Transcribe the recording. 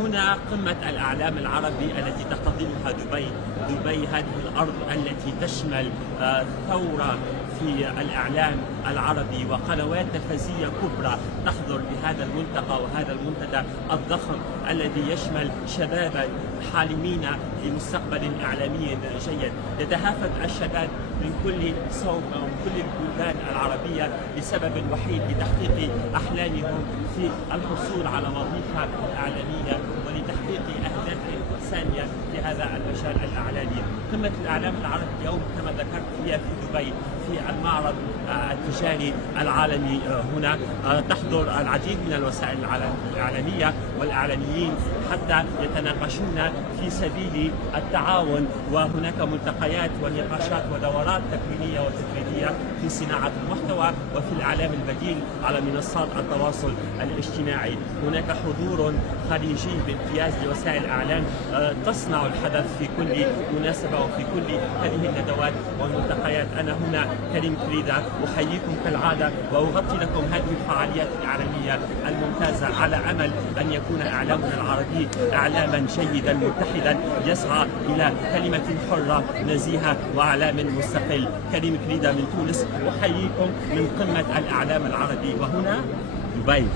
هنا قمة الإعلام العربي التي تحتضنها دبي. دبي هذه الأرض التي تشمل ثورة في الإعلام العربي وقنوات تلفزيونية كبرى تحضر بهذا الملتقى وهذا المنتدى الضخم الذي يشمل شبابا حالمين لمستقبل إعلامي جيد. يتهافت الشباب من كل صوب ومن كل البلدان العربية لسبب وحيد: لتحقيق أحلامهم في الحصول على وظيفة إعلامية ولتحقيق أهداف ثانية في هذا المجال الإعلامي. قمة الإعلام العربي اليوم كما ذكرت هي في دبي في المعرض التجاري العالمي. هنا تحضر العديد من الوسائل الإعلامية والإعلاميين حتى يتناقشون في سبيل التعاون، وهناك ملتقيات ونقاشات ودورات تكوينية وتدريبية في صناعة المحتوى وفي الإعلام البديل على منصات التواصل الاجتماعي. هناك حضور خارجي بامتياز لوسائل الإعلام تصنع الحدث في كل مناسبة وفي كل هذه الندوات والملتقيات. أنا هنا كريم كريدة أحييكم كالعادة وأغطي لكم هذه الفعاليات الإعلامية الممتازة على أمل أن يكون إعلامنا العربي إعلاما جيدا متحدا يسعى إلى كلمة حرة نزيهة وإعلام مستقل. كريم كريدة من تونس أحييكم من قمة الإعلام العربي وهنا دبي.